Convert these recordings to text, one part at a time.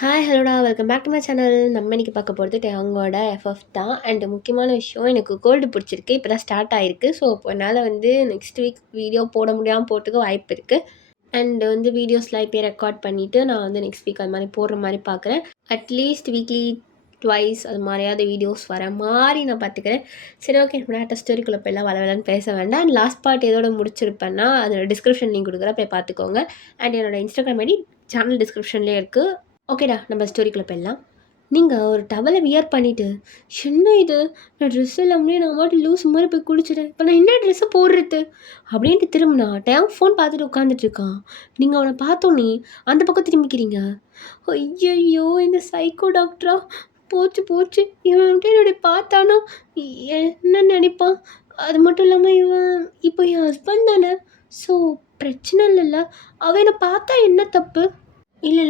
Hi ஹலோடா welcome back to my channel. நம்ம இன்னைக்கு பார்க்க போகிறது டேங்கோட எஃப்எஃப் தான். அண்ட் முக்கியமான விஷயம், எனக்கு கோல்டு பிடிச்சிருக்கு. இப்போ தான் ஸ்டார்ட் ஆகிருக்கு. ஸோ இப்போ என்னால் நெக்ஸ்ட் வீக் வீடியோ போட முடியாமல் போகிறதுக்கு வாய்ப்பு இருக்குது. அண்ட் வீடியோஸ்லாம் இப்போ ரெக்கார்ட் பண்ணிவிட்டு நான் நெக்ஸ்ட் வீக் அது மாதிரி போடுற மாதிரி பார்க்குறேன். அட்லீஸ்ட் வீக்லி ட்வைஸ் அது மாதிரியாவது வீடியோஸ் வர மாதிரி நான் பார்த்துக்கிறேன். சரி, ஓகே, டேரக்டாக ஸ்டோரிக்குள்ளே போயெல்லாம் வளவலன்னு பேச வேண்டாம். அண்ட் லாஸ்ட் பார்ட் எதோட முடிச்சிருப்பேன்னா அதோட டிஸ்கிரிப்ஷன் லிங்க் கொடுக்குறேன், போய் பார்த்துக்கோங்க. அண்ட் என்னோடய இன்ஸ்டாகிராம் ஐடி சேனல் டிஸ்கிரிப்ஷன்லேயே இருக்குது. ஓகேடா, நம்ம ஸ்டோரிக்குள்ளே போயிடலாம். நீங்கள் ஒரு டவலை வியர் பண்ணிவிட்டு, என்ன இது, நான் ட்ரெஸ் இல்லாமலே நான் மாட்டு லூஸ் மாதிரி போய் குளிச்சிட்டேன், இப்போ நான் என்ன ட்ரெஸ்ஸை போடுறது அப்படின்ட்டு திரும்பினா டைம் ஃபோன் பார்த்துட்டு உட்காந்துட்ருக்கான். நீங்கள் அவனை பார்த்தோன்னே அந்த பக்கம் திரும்பிக்கிறீங்க. ஐயோ, இந்த சைக்கோ டாக்டரா, போச்சு போச்சு, இவன் வந்துட்டு என்னுடைய பார்த்தானா என்ன நினைப்பான். அது மட்டும் இல்லாமல் இவன் இப்போ என் ஹஸ்பண்ட் தானே, ஸோ பிரச்சனை இல்லைல்ல. அவன் என்னை பார்த்தா என்ன தப்பு? இல்லை,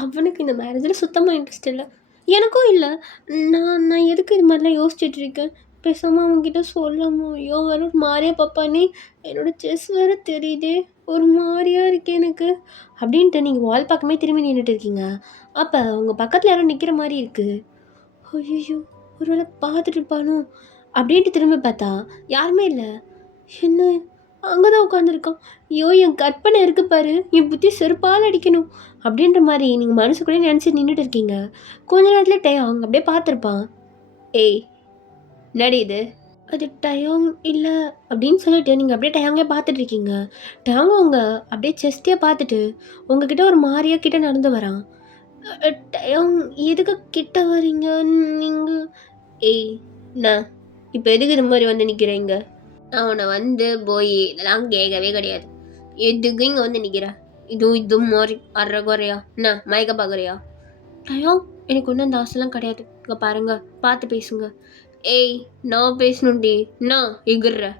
அவனுக்கு இந்த மேரேஜில் சுத்தமாக இன்ட்ரெஸ்ட் இல்லை, எனக்கும் இல்லை. நான் எதுக்கு இது மாதிரிலாம் யோசிச்சுட்ருக்கேன். பேசாமல் அவங்ககிட்ட சொல்லாமோ, ஐயோ வேறு ஒரு மாதிரியா பாப்பானே, என்னோடய செஸ் வேறு தெரியுதே, ஒரு மாதிரியாக இருக்கே எனக்கு அப்படின்ட்டு நீங்கள் வால் பக்கமே திரும்பி நின்றுட்டு இருக்கீங்க. அப்போ உங்கள் பக்கத்தில் யாரும் நிற்கிற மாதிரி இருக்குது. ஐயோ, ஒரு வேளை பார்த்துட்டு இருப்பானோ அப்படின்ட்டு திரும்பி பார்த்தா யாருமே இல்லை. என்ன, அங்கே தான் உட்காந்துருக்கான். ஐயோ, என் கற்பனை இருக்கு பாரு, என் புத்தி செருப்பால் அடிக்கணும் அப்படின்ற மாதிரி நீங்கள் மனசுக்குள்ளே நினச்சி நின்றுட்டு இருக்கீங்க. கொஞ்ச நேரத்தில் டயம் அப்படியே பார்த்துருப்பான். ஏய், நடி இது, அது டயம் இல்லை அப்படின்னு சொல்லிட்டு நீங்கள் அப்படியே டயங்கே பார்த்துட்டு இருக்கீங்க. டயம் அவங்க அப்படியே செஸ்டே பார்த்துட்டு உங்ககிட்ட ஒரு மாதிரியா கிட்ட நடந்து வரான். டயம், எதுக்கு கிட்ட வரீங்க நீங்கள்? ஏய், நான் இப்போ எதுக்கு இது மாதிரி நிற்கிறீங்க? அவனை போய் இதெல்லாம் கேட்கவே கிடையாது. எதுக்கு இங்கே நிற்கிறேன்? இது மாதிரி அற குறையா, என்ன மயக்க பார்க்குறியா? டயம், எனக்கு ஒன்றும் அந்த ஆசைலாம் கிடையாது. இங்கே பாருங்க, பார்த்து பேசுங்க. ஏய், நான் பேசணுண்டி, நான் எகிர்ற.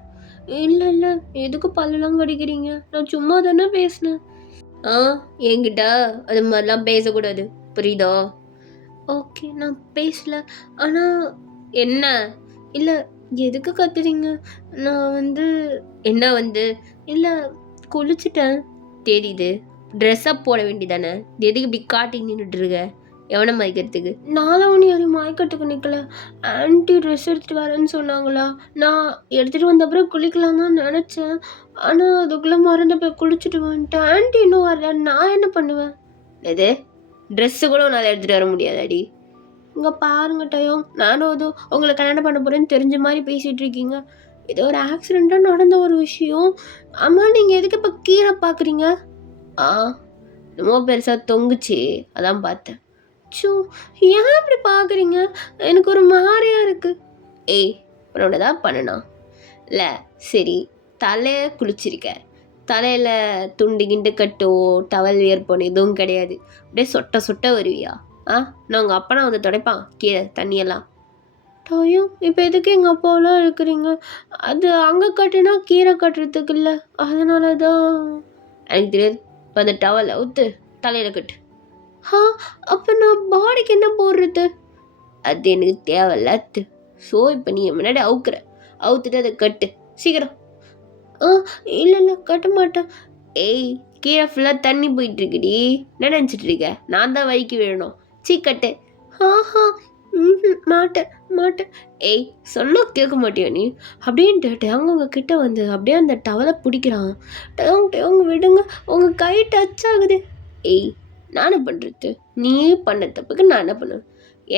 இல்லை, எதுக்கு பல்லெல்லாம் கடிக்கிறீங்க? நான் சும்மா தானே பேசினேன். என்கிட்ட அது மாதிரிலாம் பேசக்கூடாது, புரியுதா? ஓகே, நான் பேசல. ஆனால் என்ன? இல்லை, எதுக்கு கத்துறீங்க? நான் என்ன இல்லை, குளிச்சுட்டேன். தெரியுது, ட்ரெஸ்ஸப் போட வேண்டியதானே, எதுக்கு இப்படி காட்டி நின்றுட்டுருக்க? எவனை மயக்கிறதுக்கு? நானும் ஒன்று யாரையும் மயக்கிறதுக்கு நிற்கல. ஆன்ட்டி ட்ரெஸ் எடுத்துகிட்டு வரேன்னு சொன்னாங்களா, நான் எடுத்துகிட்டு வந்த அப்புறம் குளிக்கலாம் தான் நினச்சேன். ஆனால் அதுக்குள்ளே மறந்து போய் குளிச்சுட்டு வந்துட்டேன். ஆன்ட்டி இன்னும் வரல, நான் என்ன பண்ணுவேன்? எது, ட்ரெஸ்ஸு கூட உன்னால் எடுத்துகிட்டு வர முடியாதாடி? இங்கே பாருங்க டயம், நானும் அதுவும் உங்களை கல்யாணம் பண்ண போகிறேன்னு தெரிஞ்ச மாதிரி பேசிகிட்டு இருக்கீங்க. ஏதோ ஒரு ஆக்சிடெண்ட்டாக நடந்த ஒரு விஷயம். ஆமாம், நீங்கள் எதுக்கு இப்போ கீரை பார்க்குறீங்க? ரொம்ப பெருசாக தொங்குச்சு, அதான் பார்த்தேன். சோ, ஏன் இப்படி பார்க்குறீங்க? எனக்கு ஒரு மாதிரியாக இருக்குது. ஏய், உன்னோட தான் பண்ணணும் இல்லை? சரி, தலையை குளிச்சிருக்க, தலையில் துண்டு கிண்டு கட்டோ டவல் வியர் பண்ண எதுவும் கிடையாது, அப்படியே சொட்ட சொட்ட வருவியா? நான் உங்கள் அப்பனா துடைப்பான் கீழே தண்ணியெல்லாம். டயம், இப்போ எதுக்கு எங்கள் அப்பாவெல்லாம் இருக்கிறீங்க? அது அங்கே கட்டுனா கீரை கட்டுறதுக்கு இல்லை, அதனால தான். எனக்கு தெரியாது. இப்போ அந்த டவலை ஊற்று, தலையில் கட்டு. அப்போ நான் பாடிக்கு என்ன போடுறது? அது எனக்கு தேவையில்லாத்து. ஸோ இப்போ நீ முன்னாடி அவுத்துட்டு அதை கட்டு சீக்கிரம். இல்லை, கட்ட மாட்டேன். ஏய், கீழே ஃபுல்லாக தண்ணி போயிட்டுருக்குடி, என்ன நினச்சிட்டு இருக்க? நான் தான் வலிக்கு விழணும். சீக்கட்டு. மாட்டேன். ஏய், சொல்ல கேட்க மாட்டியா நீ? அப்படின்ட்டு அவங்க கிட்ட அப்படியே அந்த டவலை பிடிக்கிறான். டவங்க விடுங்க, உங்கள் கை டச் ஆகுது. ஏய், நான் என்ன பண்ணுறது? நீ பண்ண தப்புக்கு நான் என்ன பண்ணுவேன்?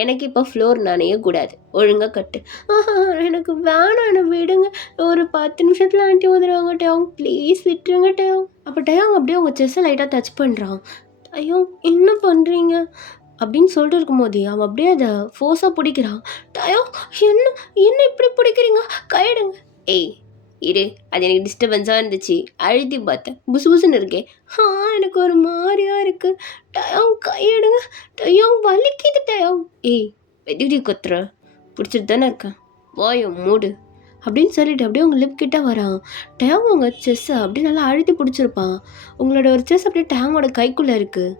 எனக்கு இப்போ ஃப்ளோர் நானே கூடாது, ஒழுங்காக கட்டு. எனக்கு வேணாம், என்னை விடுங்க. ஒரு 10 நிமிஷத்தில் ஆண்டி வந்துடுவாங்க. டேவ் ப்ளீஸ் விட்டுருங்க டேவ். அப்போ டேவ் அப்படியே அவங்க செஸ்ஸை லைட்டாக டச் பண்ணுறான். ஐயோ, என்ன பண்ணுறீங்க அப்படின்னு சொல்லிட்டு இருக்கும்போதே அவன் அப்படியே அதை ஃபோர்ஸாக பிடிக்கிறான். டயம், என்ன இப்படி பிடிக்கிறீங்க? கையிடுங்க. ஏய், இரு, அது எனக்கு டிஸ்டர்பன்ஸாக இருந்துச்சு, அழுத்தி பார்த்தேன், புசுன்னு இருக்கே. எனக்கு ஒரு மாதிரியாக இருக்குது. டயம், கையிடுங்க. டயம், வலிக்குது டயம். ஏய், வெதிடி கொத்துற, பிடிச்சிட்டு தானே இருக்கேன், வாயும் மூடு அப்படின்னு சொல்லிட்டு அப்படியே உங்கள் லிப் கிட்ட வரான். டேம் உங்கள் செஸ்ஸை அப்படியே நல்லா அழுத்தி பிடிச்சிருப்பான். உங்களோட ஒரு செஸ் அப்படியே டேமோட கைக்குள்ளே இருக்குது.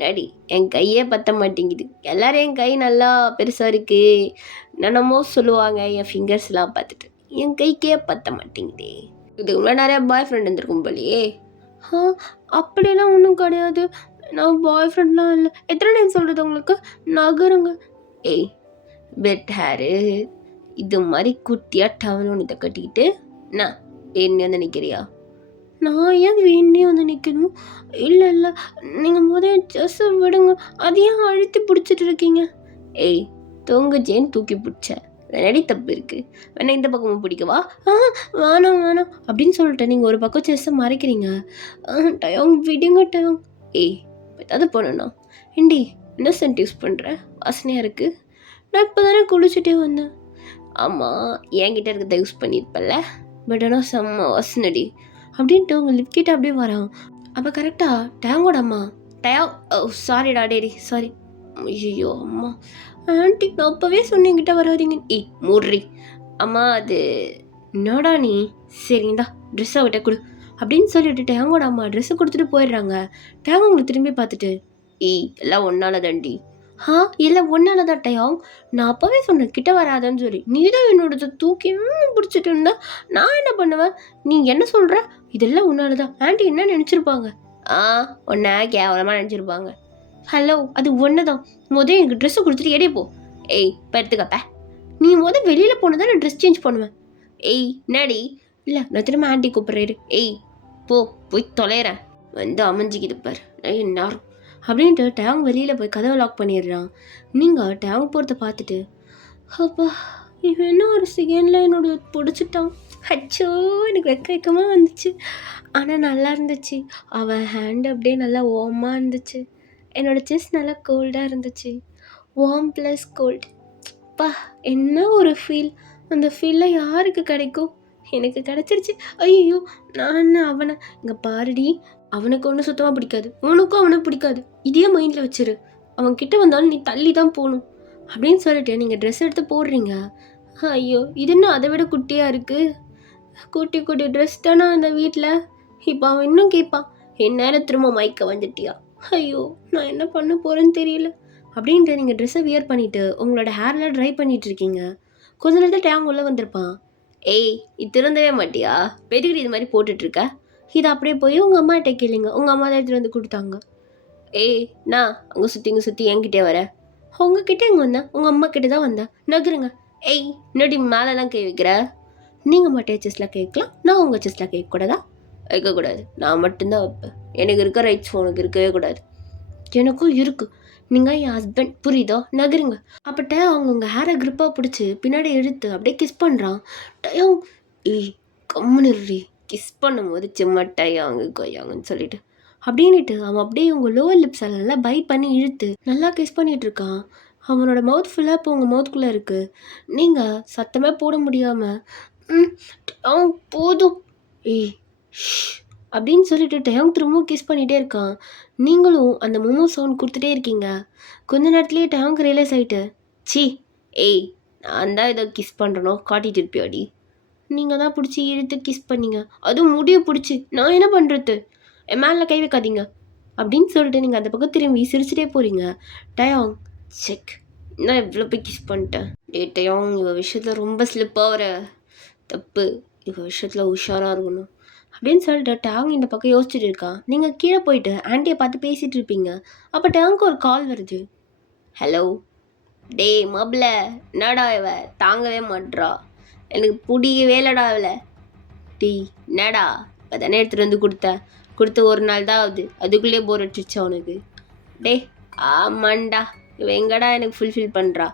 நடி, என் கையே பற்ற மாட்டேங்குது. எல்லோரும் என் கை நல்லா பெருசாக இருக்குது என்னென்னமோ சொல்லுவாங்க என் ஃபிங்கர்ஸ்லாம் பார்த்துட்டு. என் கைக்கே பற்ற மாட்டேங்குதே. இதுக்கு முன்னாடி நிறையா பாய் ஃப்ரெண்ட் இருந்திருக்கும் போலையே. அப்படிலாம் ஒன்றும் கிடையாது. நான் பாய் ஃப்ரெண்ட்லாம் இல்லை. எத்தனை டைம் சொல்கிறது உங்களுக்கு? நகருங்க. ஏய், பெட் ஹேரு இது மாதிரி குட்டியாக டவல் ஒன்று கட்டிக்கிட்டு நான் என்ன வந்து நிற்கிறியா? நான் ஏன் வேணே வந்து நிற்கணும்? இல்லை இல்லை, நீங்கள் முதல் ட்ரெஸ்ஸை விடுங்க. அதை ஏன் அழுத்தி பிடிச்சிட்டு இருக்கீங்க? ஏய், தொங்குச்சேன்னு தூக்கி பிடிச்ச என்னடி தப்பு இருக்குது? வேணா இந்த பக்கமும் பிடிக்கவா? வேணாம் வேணாம் அப்படின்னு சொல்லிட்டு நீங்கள் ஒரு பக்கம் செஸ்ஸை மறைக்கிறீங்க. டயம் விடுங்க டயம். ஏய், ஏதாவது பண்ணணும்னா ஏண்டி இன்னசென்ட் யூஸ் பண்ணுறேன், வாசனையாக இருக்குது. நான் இப்போ தானே குளிச்சுட்டே வந்தேன். ஆமாம், என்கிட்ட இருக்கிறத யூஸ் பண்ணியிருப்பல்ல, பட் ஆனால் செம்ம வாசனடி அப்படின்ட்டு உங்கள் லிப்கிட்ட அப்படியே வரான். அப்போ கரெக்டாக டேங்கோட அம்மா டயம், சாரிடா டேடி சாரி. ஐயோ அம்மா, ஆண்டி நான் அப்போவே சொன்னீங்கிட்ட வராதிங்க. ஏய் மூட்ரி. அம்மா அது என்னடா நீ? சரிங்கடா ட்ரெஸ்ஸை விட்ட கொடு அப்படின்னு சொல்லிட்டு டேங்கோட அம்மா ட்ரெஸ்ஸை கொடுத்துட்டு போயிடுறாங்க. டேங்க உங்களை திரும்பி பார்த்துட்டு ஏய் எல்லாம் ஒன்னால தாண்டி. இல்லை ஒன்னால தான் டயம், நான் அப்போவே சொன்னேன் கிட்ட வராதன்னு சொல்லி. நீ தான் என்னோடது தூக்கி பிடிச்சிட்டு இருந்தா நான் என்ன பண்ணுவேன்? நீ என்ன சொல்கிற? இதெல்லாம் உன்னால தான். ஆண்டி என்ன நினச்சிருப்பாங்க? ஒன்றா கேவலமாக நினச்சிருப்பாங்க. ஹலோ, அது ஒன்று தான். எனக்கு ட்ரெஸ்ஸை கொடுத்துட்டு எடே போ. ஏய் இப்போ எடுத்துக்கப்ப. நீ வெளியில் போனதான் நான் ட்ரெஸ் சேஞ்ச் பண்ணுவேன். ஏய் நடி. இல்லை நான் திரும்ப ஆண்டி கூப்பிட்றேரு. ஏய் போய் தொலைகிறேன் வந்து அமைஞ்சிக்கிது பார் நேரம் அப்படின்ட்டு டேங் வெளியில் போய் கதவை லாக் பண்ணிடுறான். நீங்கள் டேங் போகிறத பார்த்துட்டு அப்பா இவன் என்ன ஒரு செகண்டில் என்னோட பிடிச்சிட்டான். அச்சோ எனக்கு வெக்கமாக வந்துச்சு. ஆனால் நல்லா இருந்துச்சு. அவன் ஹேண்ட் அப்படியே நல்லா வார்மாக இருந்துச்சு. என்னோடய செஸ்ட் நல்லா கோல்டாக இருந்துச்சு. Warm plus cold. பா என்ன ஒரு ஃபீல். அந்த ஃபீலில் யாருக்கு கிடைக்கும்? எனக்கு கிடச்சிருச்சு. ஐயோ நான் அவனை இங்கே பாருடி, அவனுக்கு ஒன்றும் சுத்தமாக பிடிக்காது, உனக்கும் அவனுக்கு பிடிக்காது. இதே மைண்டில் வச்சிரு. அவன் கிட்ட வந்தாலும் நீ தள்ளி தான் போகணும் அப்படின்னு சொல்லிட்டு நீங்கள் ட்ரெஸ் எடுத்து போடுறீங்க. ஐயோ இது என்ன அதை விட குட்டியாக இருக்குது? குட்டி குட்டி ட்ரெஸ் தானே அந்த வீட்டில். இப்போ அவன் இன்னும் கேட்பான், எந்நேரம் திரும்ப மயக்க வந்துட்டியா? ஐயோ நான் என்ன பண்ண போகிறேன்னு தெரியல அப்படின்ட்டு நீங்கள் ட்ரெஸ்ஸை வியர் பண்ணிவிட்டு உங்களோட ஹேரில் ட்ரை பண்ணிகிட்டு இருக்கீங்க. கொஞ்ச நேரத்தில் டேங் உள்ளே வந்திருப்பான். ஏய் இது திருந்தவே மாட்டியா? பெருகிரி இது மாதிரி போட்டுட்ருக்க. இது அப்படியே போய் உங்கள் அம்மாகிட்ட கேளுங்க, உங்கள் அம்மா தான் எடுத்துகிட்டு வந்து கொடுத்தாங்க. ஏய் நான் அங்கே சுற்றி என்கிட்டே வர. உங்ககிட்ட எங்கே வந்தேன்? உங்கள் அம்மா கிட்டே தான் வந்தேன். நகருங்க. ஏய் நடி மேலெலாம் கை வைக்கிற. நீங்கள் மட்டும் செஸ்ஸில் கேட்கலாம், நான் உங்கள் செஸ்ஸில் கேட்கக்கூடாதா? வைக்கக்கூடாது. நான் மட்டும்தான் வைப்பேன். எனக்கு இருக்க ரைட்ஸ் உனக்கு இருக்கவே கூடாது. எனக்கும் இருக்குது. நீங்கள் என் ஹஸ்பண்ட், புரியுதோ? நகருங்க. அப்பட்ட அவங்க உங்கள் ஹேரை க்ரிப்பாக பிடிச்சி பின்னாடி இழுத்து அப்படியே கிஸ் பண்ணுறான். டயம் ஏய் கம்முனிடுறி. கிஸ் பண்ணும்போது சும்மா டயாங்க கொய்யாங்கன்னு சொல்லிட்டு அப்படின்ட்டு அவன் அப்படியே உங்கள் லோவர் லிப்ஸ் நல்லா பைட் பண்ணி இழுத்து நல்லா கிஸ் பண்ணிகிட்டு இருக்கான். அவனோட மவுத் ஃபுல்லாக இப்போ உங்கள் மவுத்துக்குள்ளே இருக்குது. நீங்கள் சத்தமே போட முடியாமல் போதும் ஏய் அப்படின்னு சொல்லிட்டு டயம் திரும்பவும் கிஸ் பண்ணிகிட்டே இருக்கான். நீங்களும் அந்த மோமோ சவுண்ட் கொடுத்துட்டே இருக்கீங்க. கொஞ்ச நேரத்துலேயே டயாங்க் ரியலைஸ் ஆகிட்டு சி ஏய் நான் தான் ஏதோ கிஸ் பண்ணுறனோ காட்டிட்டு இருப்பியாடி. நீங்கள் தான் பிடிச்சி இழுத்து கிஸ் பண்ணீங்க, அதுவும் முடிய பிடிச்சி. நான் என்ன பண்ணுறது? என் மேலே கை வைக்காதீங்க அப்படின்னு சொல்லிட்டு நீங்கள் அந்த பக்கம் திரும்பி சிரிச்சுட்டே போகிறீங்க. டயாங் செக் நான் எவ்வளோ போய் கிஸ் பண்ணிட்டேன். டயாங் இவ விஷயத்தில் ரொம்ப ஸ்லிப்பாகிற தப்பு, இவ விஷயத்தில் உஷாராக இருக்கணும் அப்படின்னு சொல்லிட்டு டேங் இந்த பக்கம் யோசிச்சுட்டு இருக்கான். நீங்கள் கீழே போயிட்டு ஆண்டியை பார்த்து பேசிகிட்டு இருப்பீங்க. அப்போ டேங்க்கு ஒரு கால் வருது. ஹலோ டே மப்ல, என்னடா இவ தாங்கவே மாட்றா, எனக்கு பிடிக்கவே இல்லடா இவளை. டீ என்னடா இப்போ தானே எடுத்துகிட்டு வந்து கொடுத்து ஒரு நாள் தான் ஆகுது, அதுக்குள்ளேயே போர் அடிச்சிருச்சா உனக்கு? டே ஆமாண்டா, இவ எங்கடா எனக்கு ஃபுல்ஃபில் பண்ணுறா,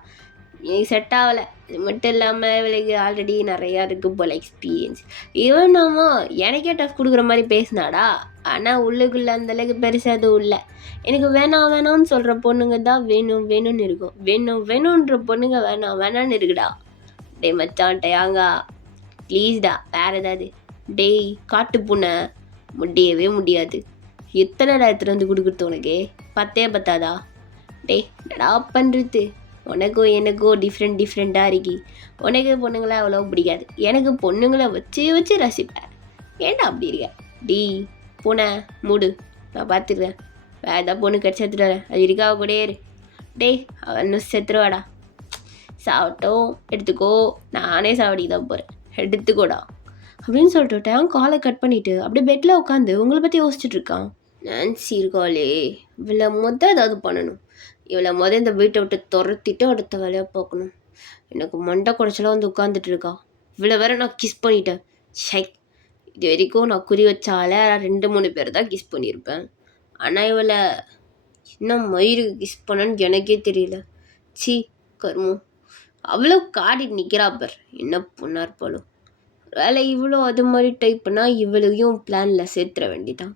எனக்கு செட் ஆகலை. இது மட்டும் இல்லாமல் இவளுக்கு ஆல்ரெடி நிறையா இருக்குது போல் எக்ஸ்பீரியன்ஸ். இவனாமா எனக்கே டஃப் கொடுக்குற மாதிரி பேசினாடா, ஆனால் உள்ளுக்குள்ளே அந்தளவுக்கு பெருசாக எதுவும் இல்லை. எனக்கு வேணாம்னு சொல்கிற பொண்ணுங்க தான் வேணும்னு இருக்கும், வேணுன்ற பொண்ணுங்க வேணான்னு இருக்குடா. டே மச்சான் டயாங்கா ப்ளீஸ்டா வேறு ஏதாவது. டேய் காட்டு பூனை முடியாது. எத்தனைடா எடுத்துகிட்டு வந்து கொடுக்குறது உனக்கு? பத்தாதா? டே என்னடா பண்ணுறது, உனக்கும் எனக்கும் டிஃப்ரெண்ட்டாக இருக்கி. உனக்கு பொண்ணுங்களா அவ்வளோ பிடிக்காது, எனக்கு பொண்ணுங்களை வச்சு ரசிப்பேன். ஏன்டா அப்படி இருக்க? டீ பூனை மூடு, நான் பார்த்துக்கிறேன். வேறு ஏதாவது பொண்ணு கிடச்சி எடுத்துட்டு வரேன், அது இருக்காவ கூட ஏறு. டே அவன் இன்னும் செத்துருவாடா. சாப்பிட்டோம் எடுத்துக்கோ, நானே சாவடிக்கு தான் போகிறேன், எடுத்துக்கோடா அப்படின்னு சொல்லிட்டு டேங்க் காலை கட் பண்ணிவிட்டு அப்படியே பெட்டில் உட்காந்து உங்களை பற்றி யோசிச்சுட்டு இருக்கான். நான்சி இருக்காளே, இவளை ஏதாவது பண்ணணும். இவளை இந்த வீட்டை விட்டு துரத்திட்டு அடுத்த வேலையாக பார்க்கணும். எனக்கு மண்டை குடைச்சலாம் வந்து உட்காந்துட்டு இருக்கா. இவளை வேற நான் கிஸ் பண்ணிட்டேன். ஷை, இது வரைக்கும் நான் குறி வச்சால 2-3 பேர் தான் கிஸ் பண்ணியிருப்பேன். ஆனால் இவளை என்ன மயிருக்கு கிஸ் பண்ணன்னு எனக்கே தெரியல. சி கருமம், அவ்வளோ காடி நிற்கிறா பார். என்ன பொண்ணா இருப்பாளோ. வேலை இவ்வளோ அது மாதிரி டைப்னா இவளையும் பிளானில் சேர்த்துற வேண்டிதான்.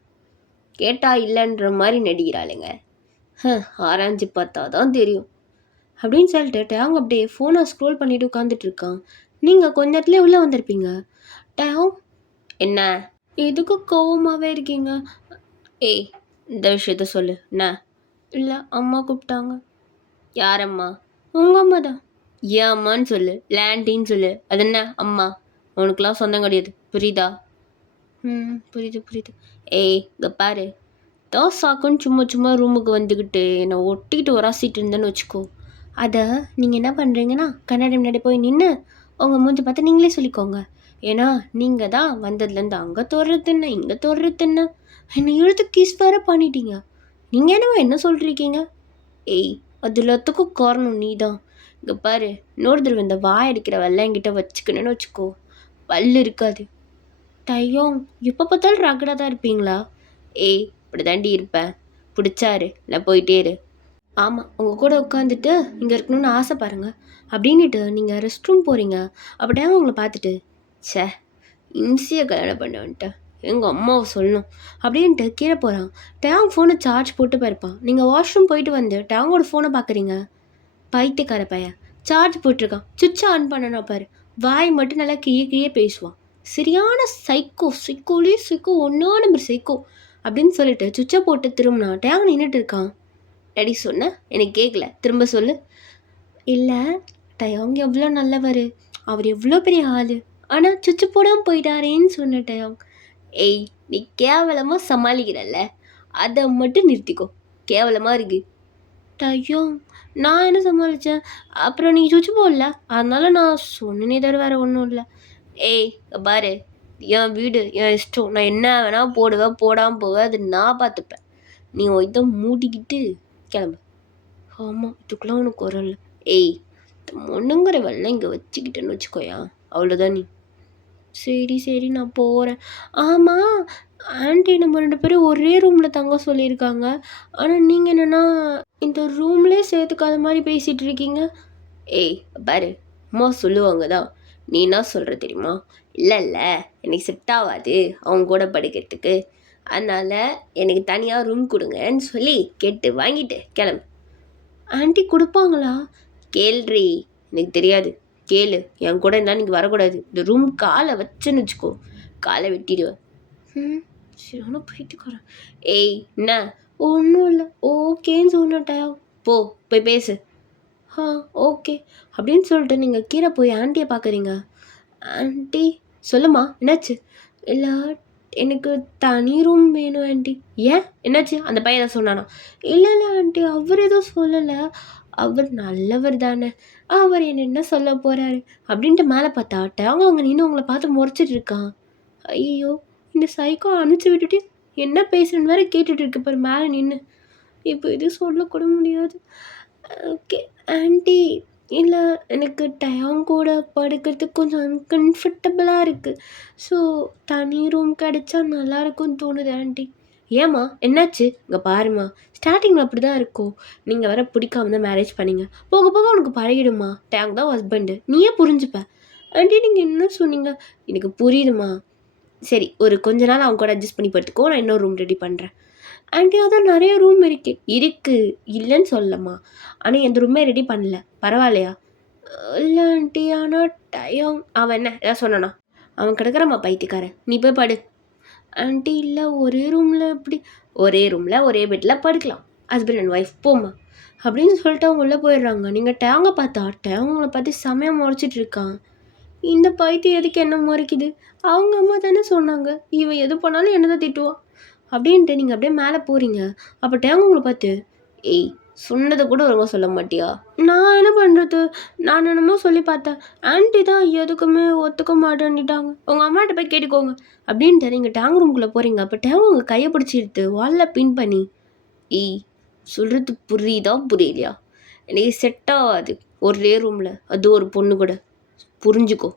கேட்டா இல்லைன்ற மாதிரி நடிக்கிறாளுங்க. ஆராய்ஞ்சு பார்த்தா தான் தெரியும் அப்படின்னு சொல்லிட்டு டேங் அப்படியே ஃபோனை ஸ்க்ரோல் பண்ணிட்டு உட்காந்துட்டு இருக்கான். நீங்கள் கொஞ்ச நேரத்துலேயே உள்ளே வந்திருப்பீங்க. டேங், என்ன எதுக்கு கோவமாகவே இருக்கீங்க? ஏய், இந்த விஷயத்த சொல்லு. என்ன? இல்லை, அம்மா கூப்பிட்டாங்க. யார் அம்மா? உங்கள் அம்மா தான். ஏன் அம்மான்னு சொல்லு, லேண்டின்னு சொல்லு. அது என்ன அம்மா? உனக்குலாம் சொந்தம் கிடையாது, புரியுதா? புரியுது புரியுது. ஏய், இங்கே பாரு, சாக்குன்னு சும்மா சும்மா ரூமுக்கு வந்துக்கிட்டு என்னை ஒட்டிக்கிட்டு உராசிட்டு இருந்தேன்னு வச்சுக்கோ. அதை நீங்கள் என்ன பண்ணுறீங்கன்னா கண்ணாடி முன்னாடி போய் நின்று உங்கள் மூஞ்சி பார்த்து நீங்களே சொல்லிக்கோங்க. ஏன்னா நீங்கள் தான் வந்ததுலேருந்து அங்கே தோடுறதுன்னு இங்கே தோடுறதுன்னு என்னை இழுத்து கிஸ் வேறு பண்ணிட்டீங்க. நீங்கள் என்ன சொல்கிறீங்க? ஏய், அது எல்லாத்துக்கும் காரணம் நீ தான். இங்கே பாரு, இன்னொருத்தர் இந்த வாய் அடிக்கிற வெள்ளை என்கிட்ட வச்சுக்கணுன்னு வச்சுக்கோ, வல்லு இருக்காது. டையோங், எப்போ பார்த்தாலும் ரகடாக தான் இருப்பீங்களா? ஏய், இப்படி தாண்டி இருப்பேன். பிடிச்சாரு இல்லை போயிட்டே இரு. ஆமாம், உங்கள் கூட உட்காந்துட்டு இங்கே இருக்கணும்னு ஆசை பாருங்கள் அப்படின்ட்டு நீங்கள் ரெஸ்ட் ரூம் போகிறீங்க. அப்படியே உங்களை பார்த்துட்டு சே இன்சியை கல்யாணம் பண்ண வந்துட்டேன், எங்கள் அம்மாவை சொல்லணும் அப்படின்ட்டு கீழே போகிறான். டேங் ஃபோனை சார்ஜ் போட்டு போயிருப்பான். நீங்கள் வாஷ்ரூம் போயிட்டு வந்து டேங்கோட ஃபோனை பார்க்குறீங்க. பைத்தியக்கார பையன் சார்ஜ் போட்டிருக்கான். சுவிட்சை ஆன் பண்ணனா பாரு, வாய் மட்டும் நல்லா கிழியே பேசுவான். சரியான சைக்கோலே சைக்கோ, 1 நம்பர் சைக்கோ அப்படின்னு சொல்லிட்டு சுவிட்சை போட்டு திரும்பினா டேங் நின்றுட்டு இருக்கான். டேடி சொன்ன எனக்கு கேட்கல, திரும்ப சொல்லு. இல்லை, டயாங் எவ்வளோ நல்லவர், அவர் எவ்வளோ பெரிய ஆள், ஆனால் சுவிட்சு போடாமல் போயிட்டாரேன்னு சொன்ன டயாங். ஏய், நீ கேவலமாக சமாளிக்கிறல்ல, அதை மட்டும் நிறுத்திக்கோ. கேவலமாக இருக்கு. டயாங், நான் என்ன சமாளித்தேன்? அப்புறம் நீ சுவிட்சு போடல, அதனால நான் சொன்னனே தவிர வேறு ஒன்றும் இல்லை. ஏய் பாரு, என் வீடு, என் இஷ்டம், நான் என்ன வேணால் போடுவேன், போடாமல் போவேன், அது நான் பார்த்துப்பேன். நீ இதை மூடிக்கிட்டு கிளம்பு. ஆமாம், இதுக்கெல்லாம் உனக்கு வரல. ஏய், ஒன்றுங்கிற வெள்ளம் இங்கே வச்சுக்கிட்டேன்னு வச்சுக்கோயா, அவ்வளோதான் நீ. சரி நான் போகிறேன். ஆமாம் ஆண்டி, நம்ம 2 பேரும் ஒரே ரூமில் தங்க சொல்லியிருக்காங்க. ஆனால் நீங்கள் என்னென்னா இந்த ரூம்லேயே சேர்த்துக்காத மாதிரி பேசிகிட்டு இருக்கீங்க. ஏய் பாரு, அம்மா சொல்லுவாங்க தான், நீ என்ன சொல்கிற தெரியுமா? இல்லை எனக்கு செட் ஆகாது அவங்க கூட படுக்கிறதுக்கு, அதனால் எனக்கு தனியாக ரூம் கொடுங்கன்னு சொல்லி கேட்டு வாங்கிட்டு கிளம்பு. ஆண்டி கொடுப்பாங்களா? கேள்றி, எனக்கு தெரியாது, கேளு. என் கூட இருந்தால் நீங்கள் வரக்கூடாது. இந்த ரூம் காலை வச்சுன்னு வச்சுக்கோ, காலை வெட்டிடுவேன். சரி, ஆனால் போயிட்டுக்கிறேன். ஏய், என்ன? ஒன்றும் இல்லை, ஓகேன்னு சொன்னட்டா. போய் பேசு. ஓகே அப்படின்னு சொல்லிட்டு நீங்கள் கீழே போய் ஆண்டியை பார்க்குறீங்க. ஆண்டி, சொல்லுமா, என்னாச்சு? இல்லை, எனக்கு தனி ரூம் வேணும் ஆண்டி. ஏன், என்னாச்சு? அந்த பையன் தான் சொன்னானா? இல்லை ஆண்டி, அவர் எதுவும் சொல்லலை, அவர் நல்லவர் தானே, அவர் என்ன சொல்ல போகிறாரு அப்படின்ட்டு மேலே பார்த்தா அவங்க நின்று உங்களை பார்த்து முறைச்சிட்டு இருக்கான். ஐயோ, இந்த சைக்கோ அனுப்பிச்சி விட்டுட்டு என்ன பேசுகிறேன்னு வேறு கேட்டுட்டு இருக்கு பாரு மேலே நின்று. இப்போ எதுவும் சொல்லக்கூட முடியாது. ஓகே ஆண்டி, இல்லை, எனக்கு டயாங் கூட படுக்கிறதுக்கு கொஞ்சம் அன்கம்ஃபர்டபுளாக இருக்குது. ஸோ தனி ரூம் கிடைச்சா நல்லாயிருக்கும்னு தோணுது ஆண்டி. ஏம்மா, என்னாச்சு? இங்கே பாருமா, ஸ்டார்டிங்கில் அப்படி தான் இருக்கும், நீங்கள் வேற பிடிக்காம தான் மேரேஜ் பண்ணிங்க, போக போக உனக்கு பழகிடுமா, டேங் தான் ஹஸ்பண்டு, நீயே புரிஞ்சுப்ப. ஆண்டி, நீங்கள் என்ன சொன்னீங்க? எனக்கு புரியுதுமா. சரி, ஒரு கொஞ்ச நாள் அவங்க கூட அட்ஜஸ்ட் பண்ணி படுத்துக்கோ, நான் இன்னொரு ரூம் ரெடி பண்ணுறேன். ஆண்டி, அதான் நிறைய ரூம் இருக்குது இல்லைன்னு சொல்லம்மா, ஆனால் எந்த ரூமே ரெடி பண்ணல, பரவாயில்லையா? இல்லை ஆண்டி, ஆனால் டயம். அவன் என்ன ஏதாவது சொன்னானா? அவன் கிடக்குறாம்மா பைத்தியக்காரன், நீ போய் படு. ஆண்டி, இல்லை, ஒரே ரூமில் எப்படி? ஒரே ரூமில் ஒரே பெட்டில் படுக்கலாம், ஹஸ்பண்ட் அண்ட் ஒய்ஃப், போம்மா அப்படின்னு சொல்லிட்டு அவங்க உள்ளே போயிடுறாங்க. நீங்கள் டேங்கை பார்த்தா டேங்களை பார்த்து செமையாக முறைச்சிட்டு இருக்கான். இந்த பைத்தியம் எதுக்கு என்ன முறைக்குது? அவங்க அம்மா தானே சொன்னாங்க, இவன் எது பண்ணாலும் என்ன தான் திட்டுவான் அப்படின்ட்டு நீங்கள் அப்படியே மேலே போகிறீங்க. அப்போ டேங்க உங்களை பார்த்து, ஏய் சொன்னதை கூட ஒழுங்கா சொல்ல மாட்டியா? நான் என்ன பண்ணுறது? நான் என்னமோ சொல்லி பார்த்தேன். ஆன்ட்டி தான் எதுக்குமே ஒத்துக்க மாட்டேன்னுட்டாங்க. உங்கள் அம்மாட்ட போய் கேட்டுக்கோங்க அப்படின்ட்டு நீங்கள் டேங்க் ரூம்குள்ளே போகிறீங்க. அப்போ டேங்க் உங்கள் கையை பிடிச்சி எடுத்து வாலில் பின் பண்ணி, ஏய் சொல்கிறது புரியுதா புரியலையா? எனக்கு செட் ஆகாது ஒரே ரூமில் அது ஒரு பொண்ணு கூட, புரிஞ்சுக்கோ.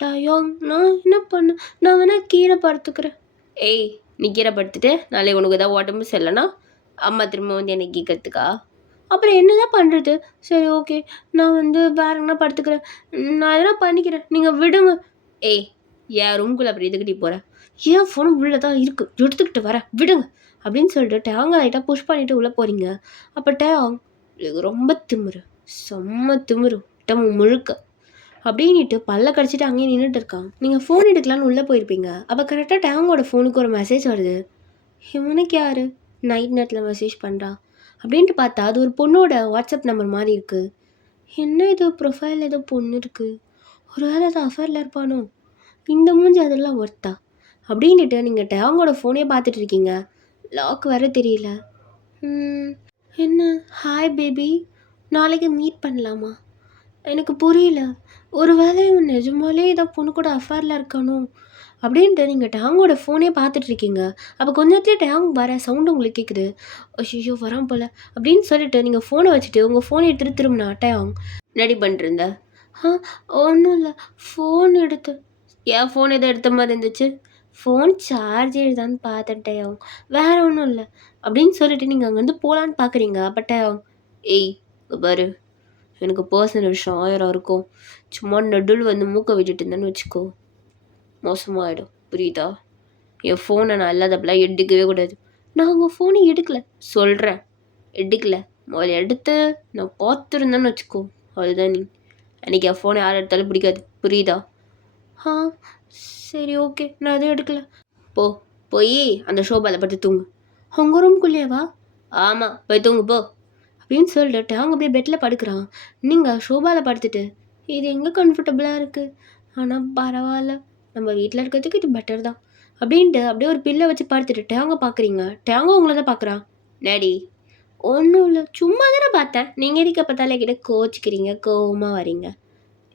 டயோங் நான் என்ன பண்ண? நான் வேணா கீழே படுத்துக்கிறேன். ஏய் நீ கீழே படுத்துட்டு நாளைக்கு உனக்கு ஏதாவது உடம்பு சரியில்லைன்னா அம்மா திரும்ப வந்து என்னை கேட்கறதுக்கா? அப்புறம் என்ன தான் பண்ணுறது? சரி ஓகே, நான் வந்து வேற எங்கன்னா படுத்துக்கிறேன். நான் எதனா பண்ணிக்கிறேன், நீங்கள் விடுங்க. ஏய் என் ரூம்குள்ளே அப்புறம் எதுக்கிட்டி போகிறேன்? ஏன் ஃபோன் உள்ளே தான் இருக்குது, எடுத்துக்கிட்டு வரேன் விடுங்க அப்படின்னு சொல்லிட்டு டேங்க லைட்டாக புஷ் பண்ணிவிட்டு உள்ளே போகிறீங்க. அப்போ டேங் எனக்கு ரொம்ப திமிரு, செம்ம திமிரு டம்மு முழுக்க அப்படின்ட்டு பல்ல கடிச்சிட்டு அங்கேயே நின்றுட்டு இருக்கான். நீங்கள் ஃபோன் எடுக்கலான்னு உள்ளே போயிருப்பீங்க. அப்போ கரெக்டாக டேங்கோட ஃபோனுக்கு ஒரு மெசேஜ் வருது. இவனுக்கு யார் நைட் நேரத்தில் மெசேஜ் பண்ணுறா அப்படின்ட்டு பார்த்தா அது ஒரு பொண்ணோட வாட்ஸ்அப் நம்பர் மாதிரி இருக்குது. என்ன இது ப்ரொஃபைல் ஏதோ பொண்ணு இருக்குது, ஒரு வேளை ஏதோ அஃபேரில் இருப்பானோ? இந்த மூஞ்சி அதெல்லாம் ஒர்த்தா அப்படின்ட்டு நீங்கள் டேங்கோட ஃபோனே பார்த்துட்டு இருக்கீங்க. லாக் வேறு தெரியல. என்ன ஹாய் பேபி, நாளைக்கு மீட் பண்ணலாமா? எனக்கு புரியல, ஒரு வேளை இவன் நிஜமாலே ஏதோ பொண்ணு கூட அஃபேரில் இருக்கானோ அப்படின்ட்டு நீங்கள் டேங்கோட ஃபோனே பார்த்துட்ருக்கீங்க. அப்போ கொஞ்சத்துல டேங் வர சவுண்டு உங்களுக்கு கேட்குது. ஐயோ வரான் போல் அப்படின்னு சொல்லிட்டு நீங்கள் ஃபோனை வச்சுட்டு உங்கள் ஃபோனை எடுத்துகிட்டு திரும்பினா டேங் ரெடி பண்ணிருந்த. ஒன்றும் இல்லை, ஃபோன் எடுத்து என் ஃபோன் எதோ எடுத்த மாதிரி இருந்துச்சு. ஃபோன் சார்ஜ் எழுதான்னு பார்த்தேன் டேங், வேறு ஒன்றும் இல்லை அப்படின்னு சொல்லிட்டு நீங்கள் அங்கேருந்து போகலான்னு பார்க்குறீங்க. அப்போ டேங் ஏய் பாரு, எனக்கு பர்சனல் விஷயம் 1000 இருக்கும், சும்மா நடுவில் வந்து மூக்க விட்டுட்டு இருந்தேன்னு வச்சுக்கோ மோசமாகிடும், புரியுதா? என் ஃபோனை நான் இல்லாதப்பெல்லாம் எடுக்கவே கூடாது. நான் உங்கள் ஃபோனை எடுக்கலை சொல்கிறேன், எடுக்கலை. முதல்ல எடுத்து நான் பார்த்துருந்தேன்னு வச்சுக்கோ அதுதான் நீ. எனக்கு என் ஃபோனை யார் எடுத்தாலும் பிடிக்காது, புரியுதா? சரி ஓகே, நான் எதுவும் எடுக்கலை. போய் அந்த ஷோபாவில் படுத்து தூங்கு. உங்கள் ரூம்குள்ளேவா? ஆமாம் போய் தூங்கு போ அப்படின்னு சொல்லிட்டு அவங்க அப்படியே பெட்டில் படுக்கிறான். நீங்கள் ஷோபாவில் படுத்துட்டு இது எங்கே கம்ஃபர்டபுளாக இருக்குது, ஆனால் பரவாயில்ல நம்ம வீட்டில் இருக்கிறதுக்கு இது பெட்டர் தான் அப்படின்ட்டு அப்படியே ஒரு பில்லை வச்சு படுத்துட்டு டேங்க பார்க்குறீங்க. டேங்க உங்களை தான் பார்க்குறான். டேடி ஒன்றும் இல்லை, சும்மா தானே பார்த்தேன், நீங்கள் எதுக்கு பார்த்தாலே கிட்ட கோச்சிக்கிறீங்க, கோவமாக வரீங்க.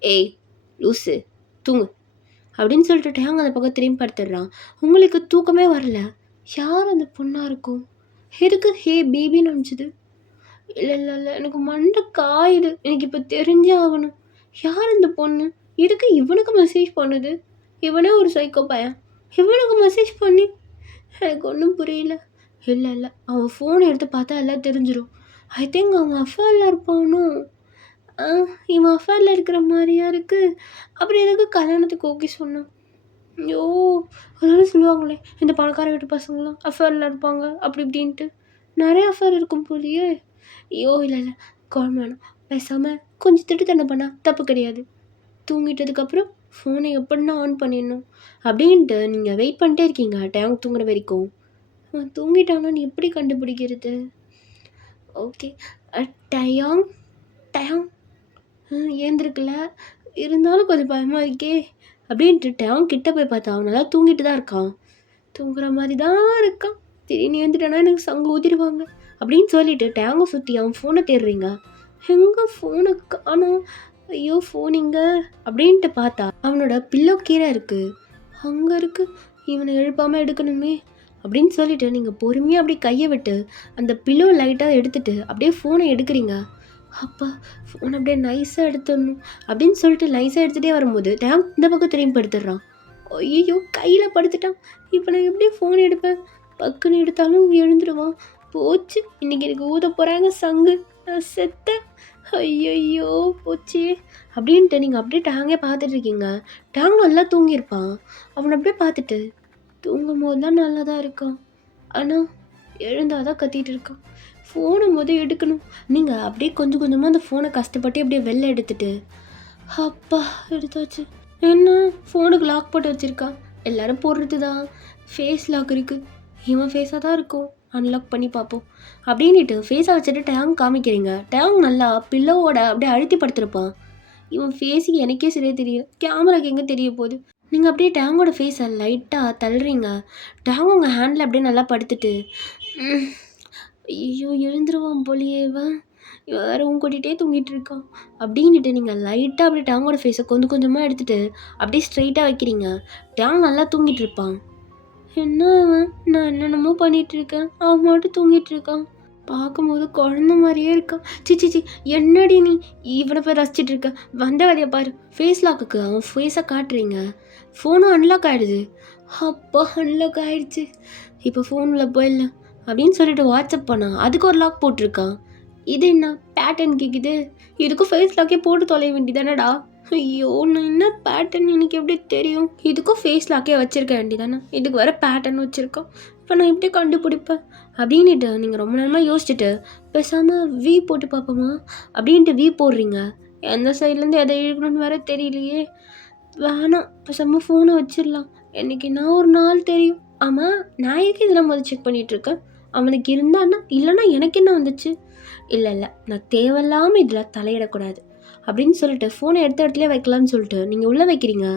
ஏய் லூஸு தூங்கு அப்படின்னு சொல்லிட்டு டேங்க அந்த பக்கம் திரும்பி படுத்துடுறான். உங்களுக்கு தூக்கமே வரல. யார் அந்த பொண்ணாக இருக்கும்? எதுக்கு ஹே பேபின்னு அனுப்பிச்சிது? இல்லை எனக்கு மண்டை காயுது, எனக்கு இப்போ தெரிஞ்சே ஆகணும். யார் இந்த பொண்ணு? எதுக்கு இவனுக்கு மெசேஜ் பண்ணுது? இவனே ஒரு சைக்கோ பையன், இவனுக்கு மெசேஜ் பண்ணி எனக்கு ஒன்றும் புரியல. இல்லை அவன் ஃபோன் எடுத்து பார்த்தா எல்லாம் தெரிஞ்சிடும். ஐ திங்க் அவன் அஃபேரில் இருப்பானோ? இவன் அஃபேரில் இருக்கிற மாதிரியா இருக்குது. அப்புறம் எதுக்கு கல்யாணத்துக்கு ஓகே சொன்னான்? ஐயோ அதனால சொல்லுவாங்களே இந்த பணக்கார வீட்டு பசங்களாம் அஃபேரில் இருப்பாங்க அப்படி இப்படின்ட்டு. நிறைய அஃபேர் இருக்கும் போலியே. ஐயோ இல்லை கவர்மெண்ட் பேசாமல் கொஞ்சம் திட்டுத்தண்டை பண்ணால் தப்பு கிடையாது. தூங்கிட்டதுக்கப்புறம் ஃபோனை எப்படின்னா ஆன் பண்ணிடணும் அப்படின்ட்டு நீங்கள் வெயிட் பண்ணிட்டே இருக்கீங்க டேங் தூங்குற வரைக்கும். தூங்கிட்டானா நீ எப்படி கண்டுபிடிக்கிறது? ஓகே டயாங் டயாங் ஏந்திருக்கல, இருந்தாலும் கொஞ்சம் பயமாக இருக்கே அப்படின்ட்டு டேங் கிட்ட போய் பார்த்தா அவன் நல்லா தூங்கிட்டு தான் இருக்கான். தூங்குற மாதிரி தான் இருக்கான், திடீர்னு ஏந்துட்டானா எனக்கு சங்கு ஊதிடுவாங்க அப்படின்னு சொல்லிட்டு டேங்கை சுற்றி அவன் ஃபோனை தேடுறீங்க. எங்கே ஃபோனை காணோம்? ஐயோ ஃபோன் இங்கே அப்படின்ட்டு பார்த்தா அவனோட பில்லோ கீழே இருக்குது. அங்கே இருக்குது, இவனை எழுப்பாமல் எடுக்கணுமே அப்படின்னு சொல்லிட்டு நீங்கள் பொறுமையாக அப்படியே கையை விட்டு அந்த பில்லோ லைட்டாக எடுத்துகிட்டு அப்படியே ஃபோனை எடுக்கிறீங்க. அப்பா ஃபோன் அப்படியே நைஸாக எடுத்துடணும் அப்படின்னு சொல்லிட்டு நைஸாக எடுத்துகிட்டே வரும்போது டேங் இந்த பக்கம் திரும்பி படுத்துடுறான். ஐயோ கையில் படுத்துட்டான், இப்போ நான் எப்படி ஃபோன் எடுப்பேன்? பக்குன்னு எடுத்தாலும் எழுந்துடுவான். போச்சு, இன்றைக்கி எனக்கு ஊத போகிறாங்க சங்கு, நான் செத்தேன். ஐயோ போச்சு அப்படின்ட்டு நீங்கள் அப்படியே டேங்கே பார்த்துட்டு இருக்கீங்க. டேங் நல்லா தூங்கியிருப்பான். அவனை அப்படியே பார்த்துட்டு தூங்கும் போது தான் நல்லா தான் இருக்கான், ஆனால் எழுந்தால் தான் கத்திட்டு இருக்கான். ஃபோனை எடுக்கணும். நீங்கள் அப்படியே கொஞ்சம் கொஞ்சமாக அந்த ஃபோனை கஷ்டப்பட்டு அப்படியே வெளில எடுத்துட்டு அப்பா எடுத்தாச்சு. என்ன ஃபோனுக்கு லாக் போட்டு வச்சுருக்கான், எல்லோரும் போடுறது தான், ஃபேஸ் லாக் இருக்குது, இவன் ஃபேஸாக தான் இருக்கும், அன்லாக் பண்ணி பார்ப்போம் அப்படின்ட்டு ஃபேஸை வச்சுட்டு டேங் காமிக்கிறீங்க. டேங் நல்லா பில்லோவோட அப்படியே அழுத்தி படுத்துருப்பான். இவன் ஃபேஸுக்கு எனக்கே சரியாக தெரியல, கேமராக்கு எங்கே தெரிய போகுது. நீங்கள் அப்படியே டேங்கோட ஃபேஸை லைட்டாக தள்ளுறீங்க. டேங் உங்கள் ஹேண்டில் அப்படியே நல்லா படுத்துட்டு ஐயோ! எழுந்துருவான் போலயே இவன். இவன் வேற கூட்டிகிட்டே தூங்கிட்டு இருக்கான். அப்படின்னுட்டு நீங்கள் லைட்டாக அப்படியே டேங்கோட ஃபேஸை கொஞ்சம் கொஞ்சமாக எடுத்துகிட்டு அப்படியே ஸ்ட்ரைட்டாக வைக்கிறீங்க. டேங் நல்லா தூங்கிட்டு இருப்பான். என்ன அவன்? நான் என்னென்னமோ பண்ணிட்டு இருக்கேன். அவன் மட்டும் தூங்கிட்டு இருக்கான். பார்க்கும்போது குழந்த மாதிரியே இருக்கான். சி சி சி என்னடி நீ இவனை போய் ரசிச்சிட்டு இருக்க? வந்த வேலையை பாரு. ஃபேஸ் லாக்குக்கு அவன் ஃபேஸை காட்டுறீங்க. ஃபோனும் அன்லாக் ஆகிடுது. அப்பா அன்லாக் ஆகிடுச்சு. இப்போ ஃபோனில் போயிடலாம் அப்படின்னு சொல்லிட்டு வாட்ஸ்அப் பண்ணான். அதுக்கு ஒரு லாக் போட்டிருக்கான். இது என்ன பேட்டர்ன் கேட்குது? இதுக்கும் ஃபேஸ் லாக்கே போட்டு தொலைய வேண்டியதானடா. ஐயோ! நான் என்ன பேட்டர்ன் எனக்கு எப்படி தெரியும்? இதுக்கும் ஃபேஸ் லாக்கே வச்சுருக்க வேண்டியதானே. இதுக்கு வேறு பேட்டர்ன் வச்சுருக்கோம். இப்போ நான் எப்படி கண்டுபிடிப்பேன்? அப்படின்ட்டு நீங்கள் ரொம்ப நேரமாக யோசிச்சுட்டு பேசாமல் வி போட்டு பார்ப்போமா அப்படின்ட்டு வி போடுறீங்க. எந்த சைட்லேருந்து எதை இழுக்கணும்னு வேறு தெரியலையே. வேணாம், பேசாமல் ஃபோனை வச்சிடலாம். என்னைக்கு நான் ஒரு நாள் தெரியும். ஆமாம், நான் எதுக்கு இதெல்லாம் முதல் செக் பண்ணிகிட்ருக்கேன்? அவனுக்கு இருந்தான்னா இல்லைன்னா எனக்கு என்ன வந்துச்சு? இல்லை நான் தேவையில்லாமல் இதில் தலையிடக்கூடாது அப்படின்னு சொல்லிட்டு ஃபோனை எடுத்த இடத்துலேயே வைக்கலான்னு சொல்லிட்டு நீங்கள் உள்ளே வைக்கிறீங்க.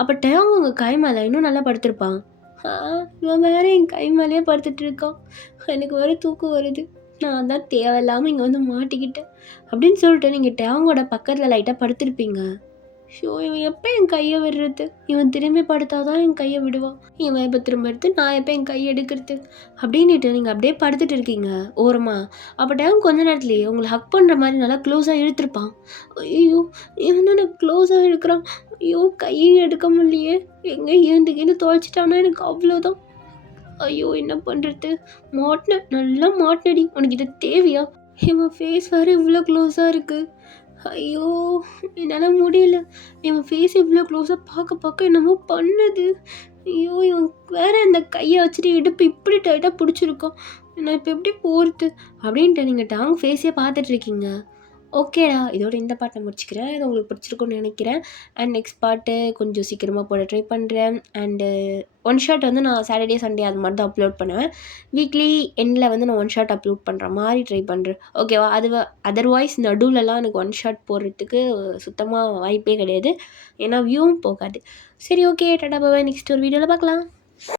அப்போ டேங் உங்கள் கை மேலே இன்னும் நல்லா படுத்திருப்பான். இவன் வேறு என் கை மேலேயே படுத்துட்டு இருக்கான். எனக்கு வேறு தூக்கம் வருது. நான் தான் தேவையில்லாமல் இங்கே வந்து மாட்டிக்கிட்டேன் அப்படின்னு சொல்லிட்டு நீங்கள் டேங்கோட பக்கத்தில் லைட்டாக படுத்திருப்பீங்க. ஷோ இவன் எப்போ என் கையை விடுறது? இவன் திரும்பி படுத்தாதான் என் கையை விடுவான். இவன் எப்போ திரும்ப எடுத்து நான் எப்போ என் கையை எடுக்கிறது அப்படின்ட்டு நீங்கள் அப்படியே படுத்துட்டு இருக்கீங்க ஓரமா. அப்போ டைம் கொஞ்ச நேரத்துலேயே உங்களை ஹக் பண்ணுற மாதிரி நல்லா க்ளோஸாக இழுத்துருப்பான். ஐயோ இவன் எனக்கு க்ளோஸாக இழுக்கிறான். ஐயோ கையை எடுக்க முடியலையே. எங்கே ஏந்துக்கின்னு தொலைச்சிட்டானா எனக்கு அவ்வளோதான். ஐயோ என்ன பண்ணுறது? மாட்டினேன், நல்லா மாட்டினடி. உனக்கு இது தேவையா? இவன் ஃபேஸ் வேறு இவ்வளோ க்ளோஸாக இருக்குது. ஐயோ என்னால் முடியல. இவன் ஃபேஸ் இவ்வளோ க்ளோஸாக பார்க்க என்னமோ பண்ணுது. ஐயோ இவன் வேற இந்த கையை வச்சுட்டு இடுப்பு இப்படி டைட்டாக பிடிச்சிருக்கோம். நான் இப்போ எப்படி போகிறது அப்படின்ட்டு நீங்கள் டாங் ஃபேஸே பார்த்துட்ருக்கீங்க. ஓகேடா, இதோட இந்த பாட்டை முடிச்சுக்கிறேன். இது உங்களுக்கு பிடிச்சிருக்குன்னு நினைக்கிறேன். அண்ட் நெக்ஸ்ட் பாட்டு கொஞ்சம் சீக்கிரமாக போட ட்ரை பண்ணுறேன். அண்டு ஒன் ஷாட் வந்து நான் சாட்டர்டே சண்டே அது மாதிரி தான் அப்லோட் பண்ணுவேன். வீக்லி எண்டில் வந்து நான் ஒன் ஷாட் அப்லோட் பண்ணுற மாதிரி ட்ரை பண்ணுறேன். ஓகேவா? அதர்வைஸ் நடுவில்லாம் எனக்கு ஒன் ஷாட் போடுறதுக்கு சுத்தமாக வாய்ப்பே கிடையாது. ஏன்னா வியூவும் போகாது. சரி, ஓகே, டாடா பாய். நெக்ஸ்ட் ஒரு வீடியோவில் பார்க்கலாம்.